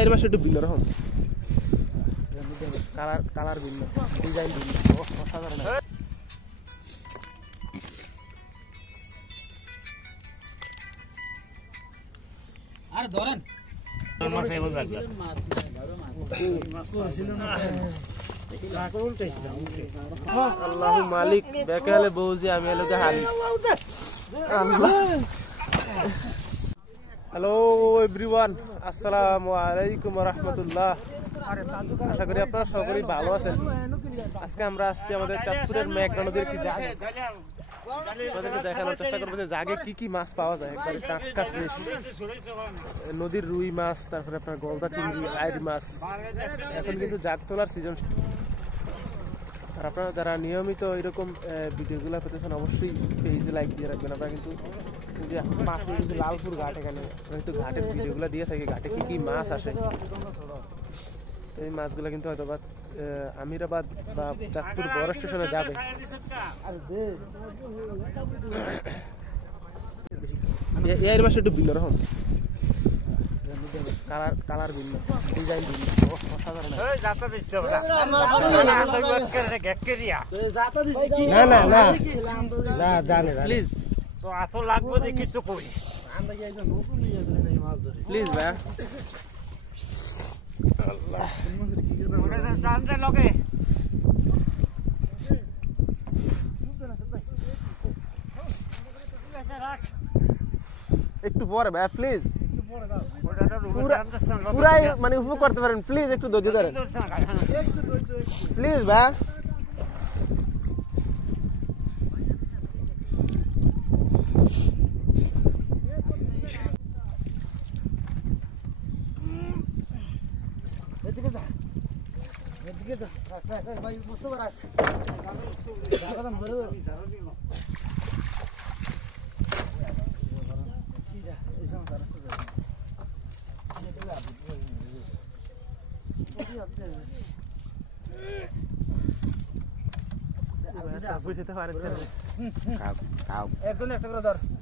এর মাসে একটু ভিন্ন রকম কালার ভিন্ন ডিজাইন ভিন্ন অসাধারণ আরে ধরেন আল্লাহ মালিক বেকালে বউজি আমি এলোকে হারি হ্যালো এভরিওয়ান আসসালামু আলাইকুম ওয়া রাহমাতুল্লাহ। আশা করি আপনারা সকলেই ভালো আছেন। আজকে আমরা আসছি আমাদের চাঁদপুরের মেঘনা নদীর একটি জায়গা, আপনাদেরকে দেখানোর চেষ্টা করবো যে জাগে কি কি মাছ পাওয়া যায়। একবারে টাটকা ফ্রেশ নদীর রুই মাছ, তারপরে আপনার গলদা চিংড়ি, আইড় মাছ। এখন কিন্তু জাগ তোলার সিজন। আর আপনারা যারা নিয়মিত এরকম ভিডিওগুলো পেতেছেন অবশ্যই পেজে লাইক দিয়ে রাখবেন। আমরা কিন্তু যে পাশে কিন্তু লালপুর ঘাট, এখানে কিন্তু ঘাটের ভিডিওগুলো দিয়ে থাকি, ঘাটে কি কি মাছ আসে। এই মাছগুলো কিন্তু হয়তো বা আমিরাবাদ বা চাঁদপুর বড় স্টেশনে যাবে। এর মাসে একটু ভিন্ন রকম কালার ভিন্ন ডিজাইন ভিন্ন অসাধারণ। প্লিজ তো এত লাগবে দেখি তো কই প্লিজ ভাই একটু পরে ভাই প্লিজ, পুরাই মানে উপভোগ করতে পারেন। প্লিজ একটু ধৈর্য ধরেন প্লিজ ভাই।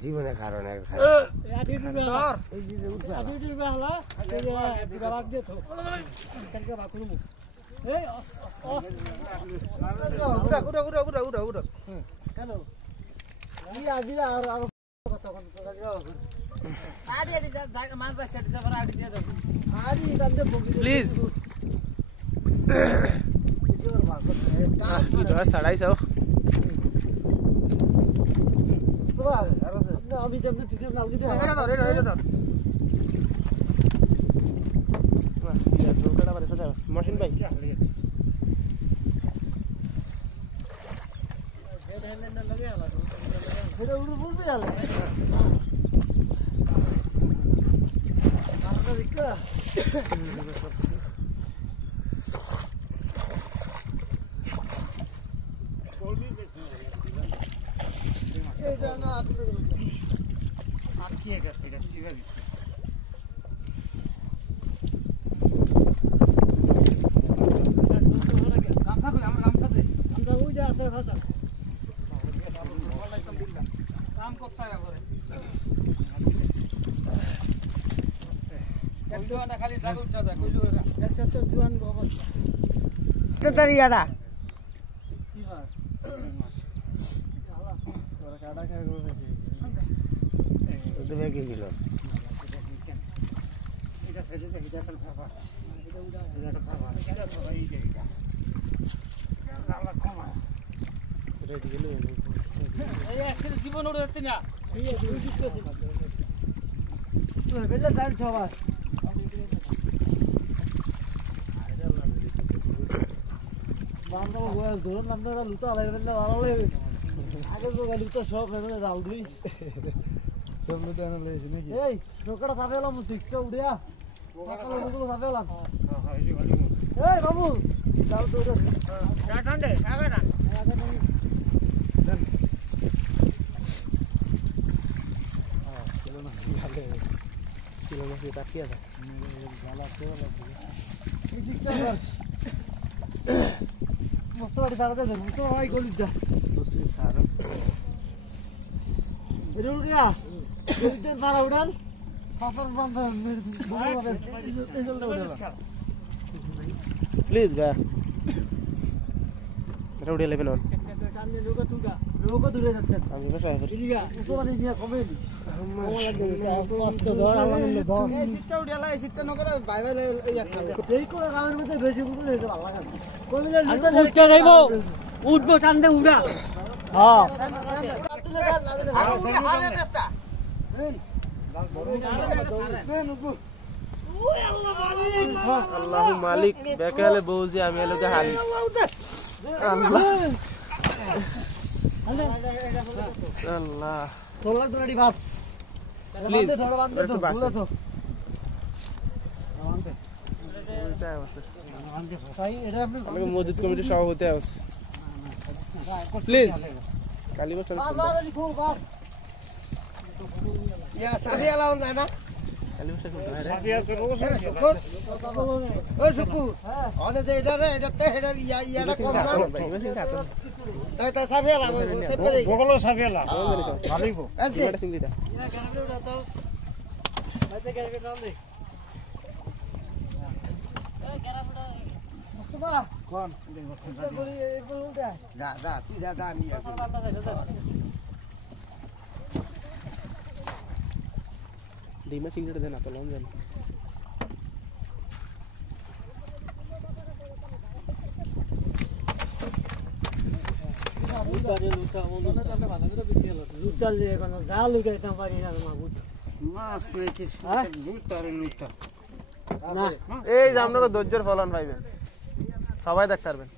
জীবনের কারণে প্লিজ সাড়াই চাও মশিন ভাই জীবন উড়ে না মস্ত বাড়ি দাঁড়াতে ধরবো তো ওই গলির যা এটা উল্টে যা গলির ভাড়া উড়ান প্লিজ ভাই এটা উড়ে লেবেন আমি বাসায় উঠবো টানতে উড়া আল্লাহ মালিক বেকালে বউজি আমি এলোকে হারি আল্লাহ তোলা তোলাড়ি বাস প্লিজ আমাকে মসজিদ কমিটির সভাপতি আছে প্লিজ কালী বছর ডিমা চিংড়িটা দেন তো লন জানি এই যে আপনাকে ধৈর্যের ফলন পাইবেন সবাই দেখতে পারবেন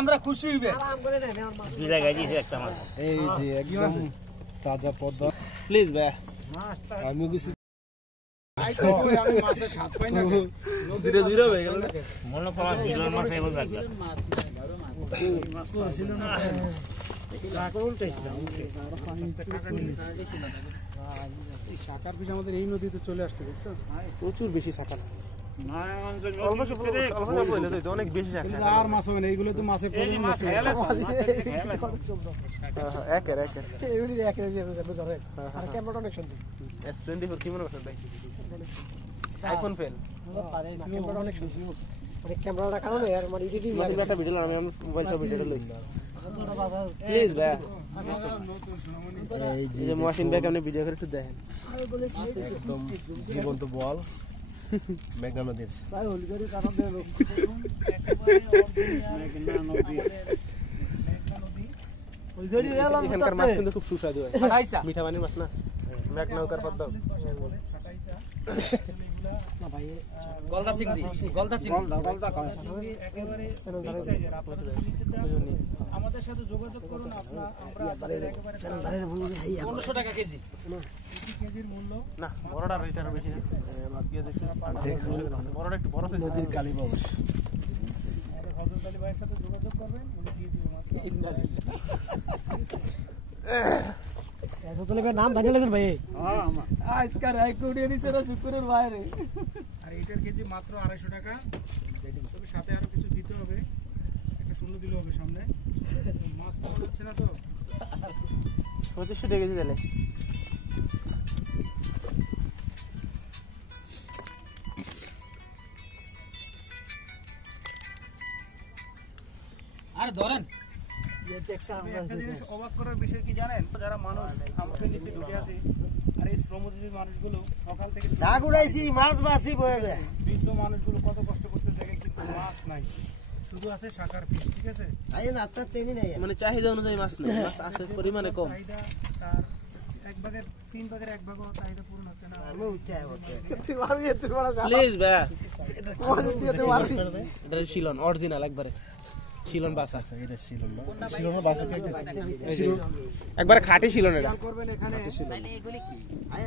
আমরা খুশি হইবে এই যে একদম তাজা পদ্মা প্লিজ ভাই আমি কিছু ধীরে ধীরে হয়ে গেল মনে পাওয়া দিলের মাছ এবার শাকার পিস আমাদের এই নদীতে চলে আসছে বুঝছো প্রচুর বেশি শাকার অনেক বেশি আর মাছ হবে না এইগুলো তো মাছের আইফোন ফেল ক্যামেরাটা কারণ একটা ভিডিও আমি মোবাইল সব ভিডিওটা লই প্লিজ ভাই এই যে মহসিন ভাই আপনি ভিডিও করে একটু দেখেন একদম জীবন্ত বল মেঘনা নদীর ভাই হলগরি কারণ দেব মেঘনা নদী হলগরি এলাম এখানকার মাছ কিন্তু খুব সুস্বাদু হয় মিঠা পানির মাছ না মেঘনা নৌকার পদ্মা না ভাই গলদা চিংড়ি গলদা কয় আমাদের সাথে যোগাযোগ করুন আমরা একেবারে 1500 টাকা কেজি কেজির মূল্য না বড়টা রেট বেশি না মার্কেটে দেখুন বড়টা একটু বড় সাইজ নদীর কালীবাউস হযরত আলী ভাইয়ের সাথে যোগাযোগ করবেন উনি দিয়ে দিবেন মাত্র এসো নাম জানিয়ে লেন ভাই হ্যাঁ আজকাল আইকুডিয়ে নিচে না শুকুরের বাইরে আর এটার কেজি মাত্র 250 টাকা তবে সাথে আরো কিছু দিতে হবে একটা শূন্য দিলে হবে সামনে মাছ পাওয়া যাচ্ছে না তো 2500 টাকা কেজি দিলে আরে ধরেন একটা জিনিস অবাক করার বিষয় কি জানেন যারা মানুষ আমাদের নিচে ঢুকে আছে আর এই শ্রমজীবী মানুষগুলো সকাল থেকে জাগ উড়াইছি মাছ বাসি বয়ে যায় বৃদ্ধ মানুষগুলো কত কষ্ট করতে দেখেন কিন্তু মাছ নাই শুধু আছে শাকার পিস ঠিক আছে আই না তার তেমনি নাই মানে চাহিদা অনুযায়ী মাছ নাই মাছ আছে পরিমাণে কম চাহিদা তার এক ভাগের 3 ভাগের 1 ভাগও চাহিদা পূরণ হচ্ছে না আমি উঠে আইবতে তুই মারবি তুই বড় প্লিজ ভাই এটা শিলন অরিজিনাল একবারে শিলন বাস আছে এটা শিলন না শিলনের বাস আছে একবার খাঁটি শিলন এটা করবেন এখানে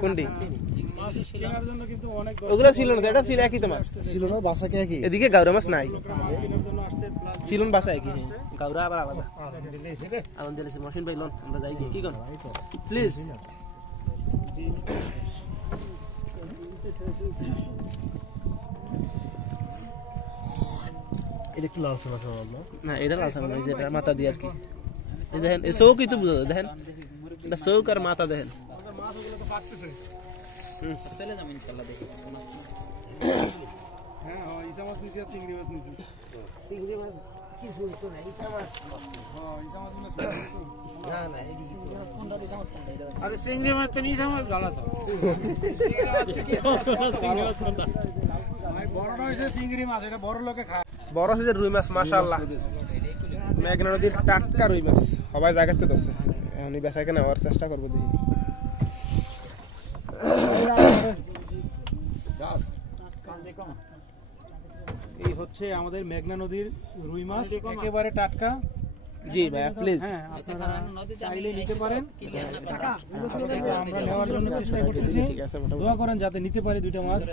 কোনটি কেনার জন্য কিন্তু অনেক ওগুলা শিলন এটা ছিল একই তোমার শিলনের বাসা কি একই এদিকে গাউরা মাছ নাই কেনার জন্য আসছে শিলন বাসা একই গাউরা আবার আলাদা আনন্দ দিলেছে মশিন ভাই লন আমরা যাই কি কোন প্লিজ এটা কি লাল মাছ না এটা লাল মাছ এই যেটা মাথা দিয়ে আর কি এই দেখেন এই চৌকি তো বুঝা দেখেন এটা চৌক আর মাথা দেখেন মাছগুলো তো পাকতেছে চলে যাবেন ইনশাআল্লাহ দেখি হ্যাঁ হ্যাঁ ইসা মাছ নিছি আর চিংড়ি মাছ নিছি চিংড়ি মাছ কি বলতো না ইসা মাছ হ্যাঁ ইসা মাছ নিছি না না এই আরে চিংড়ি মাছ তো নিয়ে মাছ ভালো তো ভাই বড়টা হইছে চিংড়ি মাছ এটা বড় লোকে খায় বড় সাইজের রুই মাছ মাশাআল্লাহ মেঘনা নদীর টাটকা রুই মাছ সবাই জায়গাতে দছে এখনই বেচা কেনা হওয়ার চেষ্টা করবো দেখি এই হচ্ছে আমাদের মেঘনা নদীর রুই মাছ একেবারে টাটকা জি ভাইয়া প্লিজ হ্যাঁ আপনারা চাইলে নিতে পারেন আমরা নেওয়ার জন্য চেষ্টা করতেছি ঠিক আছে দোয়া করেন যাতে নিতে পারি দুইটা মাছ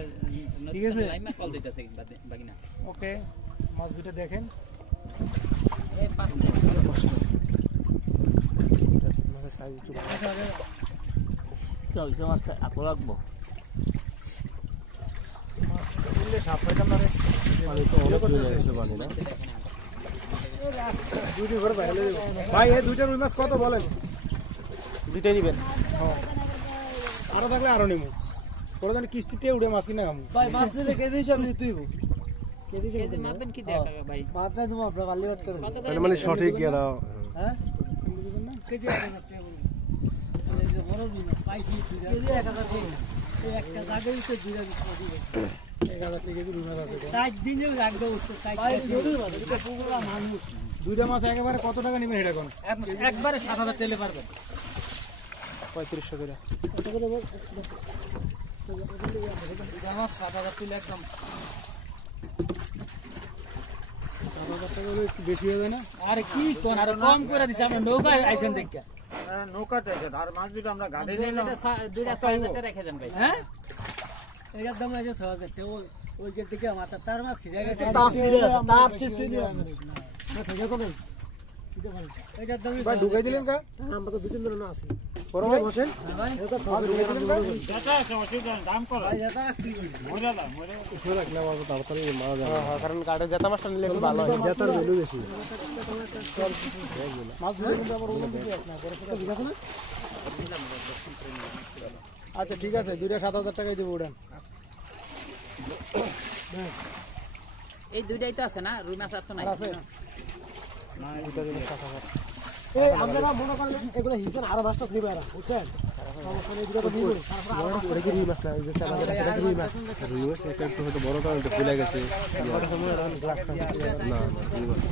ঠিক আছে লাইমা কল দিতেছে বাকি না ওকে মাছ দুটো দেখেন এই 5 মিনিট মাছের সাইজ একটু চল ইসা মাছ আপো রাখবো দিলে সাপ পাইতাম না রে পানি তো অনেক হয়ে গেছে পানি না দুইটা করে বাইরে ভাই এই দুইটা রুই মাছ কত বলেন দুইটাই নিবেন আরো থাকলে আরো নিমু পরে জানি কিস্তিতে উড়ে মাছ কিনা খামু ভাই মাছ নিলে কেজি হিসাব নিতেই কেজি কেজি মাপবেন কি দেখা ভাই মাছ নাই তুমি আপনার বালি বাট করেন কত তাহলে মানে সঠিক গেল হ্যাঁ কেজি 1000 টাকা এই যে বড় দিন পাইছি কেজি 1000 টাকা এই একটা জায়গায় তো দুইটা দিবে 1000 কেজি রুই মাছ আছে 60 দিনে রাখবে উঠতে 60 এটা পুরো মানুষ দুইটা মাছ একেবারে কত টাকা নেবেন এটা কোন একবারে 7000 তেলে পারবেন 3500 করে কত করে আমার 7000 তেলে একদম 7000 টাকা হলে একটু বেশি হয়ে যায় না আরে কি কোন আরে কম করে দিছে আমরা নৌকায় আইছেন দেখকে নৌকাতে আর মাছ দুটো আমরা গাড়ি নিয়ে দুইটা 6000 টাকা রেখে দেন ভাই হ্যাঁ এটার দাম আছে 6000 টাকা ওই যে দিকে মাথা তার মাছ ছিড়ে গেছে তাপ কিস্তি দিয়ে ঠিক আছে এটার দাম ভাই ঢুকাই দিলেন কা আমরা তো 2-3 দিন না আছে বড় ভাই বসেন ভাই এটা তো দাম করো ভাই এটা কি মরে না মরে উঠে রাখলে আমার তাড়াতাড়ি মারা যাবে কারণ গাড়ি জেতা মাছটা নিলে একটু ভালো হয় জেতার ভ্যালু বেশি মাছ ধরে কিন্তু আমার ওজন দিতে না বড় সেটা ঠিক আছে না আচ্ছা ঠিক আছে দুইটা 7000 টাকাই দেব ওড়ান এই দুইটাই তো আছে না রুই মাছ আর তো নাই আছে এই আমরা মনে করেন এগুলো হিসেব আরো মাছটা নিবে আর বুঝছেন সমস্যা নেই দুটো তো নিবে ওটা কি রুই মাছ না যে চালা এটা রুই মাছ রুই মাছ একটা একটু হয়তো বড় কারণ একটু ফুলে গেছে না রুই মাছ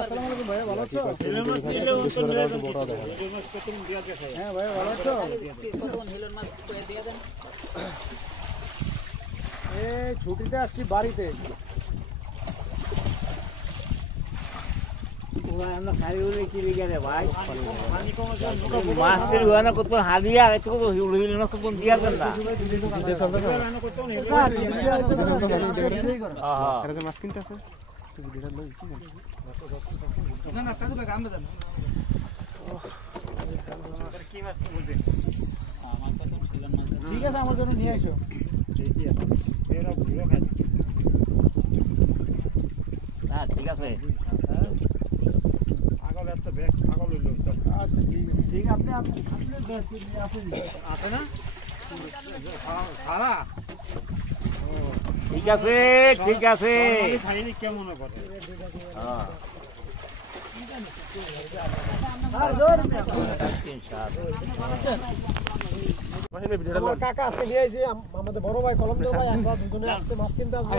আসসালামু আলাইকুম ভাই ভালো আছো বড় দেখা হ্যাঁ ভাই ভালো আছো কতক্ষণ হিলন মাছ কয়ে দিয়ে দেন এই ছুটিতে আসছি বাড়িতে আমরা খাইলে কি লিখে ভাই মাছ তেল না কত হাদিয়া একটু হিল না কত দিয়া দেন না এখানে মাছ কিনতে আছে না না তাহলে কাম দেন আমার কত হিলন মাছ ঠিক আছে আমার জন্য নিয়ে এসো হ্যাঁ ঠিক আছে আচ্ছা ঠিক আছে ঠিক আপনি আপনি আছে না ঠিক আছে ঠিক আছে কেমন করে কাকা আজকে নিয়ে আইছি আমাদের বড় ভাই কলম দেওয়া ভাই আমরা দুজনে আজকে মাছ কিনতে আসবো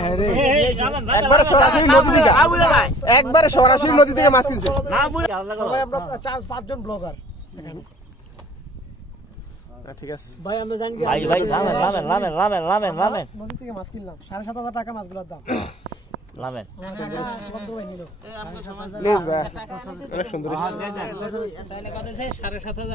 একবারে সরাসরি নদী থেকে একবারে সরাসরি নদী থেকে মাছ কিনছে সবাই আমরা 4-5 জন ব্লগার ঠিক আছে ভাই আমরা জানি ভাই ভাই লামেন নদী থেকে মাছ কিনলাম 7500 টাকা মাছগুলোর দাম লামেন অনেক সুন্দর তাহলে কত 7,500